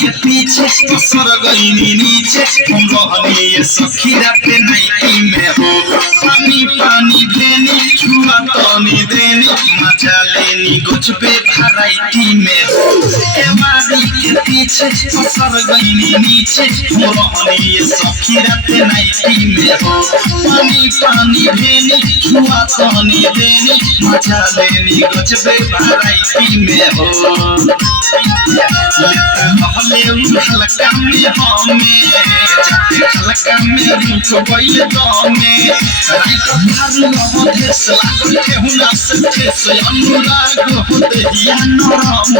के पीछे सर गईनी नीचे हम रहनी ये सखी रात नाइटी में हो पानी पानी देनी छुआ तनी देनी मजा लेनी गजबे वैरायटी में हो केवाड़ी के पीछे सर गईनी नीचे हम रहनी ये सखी रात नाइटी में हो पानी पानी देनी छुआ तनी देनी मजा लेनी गजबे वैरायटी में हो हल्का में हमें हल्का में रुक गइल दमे राइट भारी होते सलाह के हुना से अनुराग होते या नरम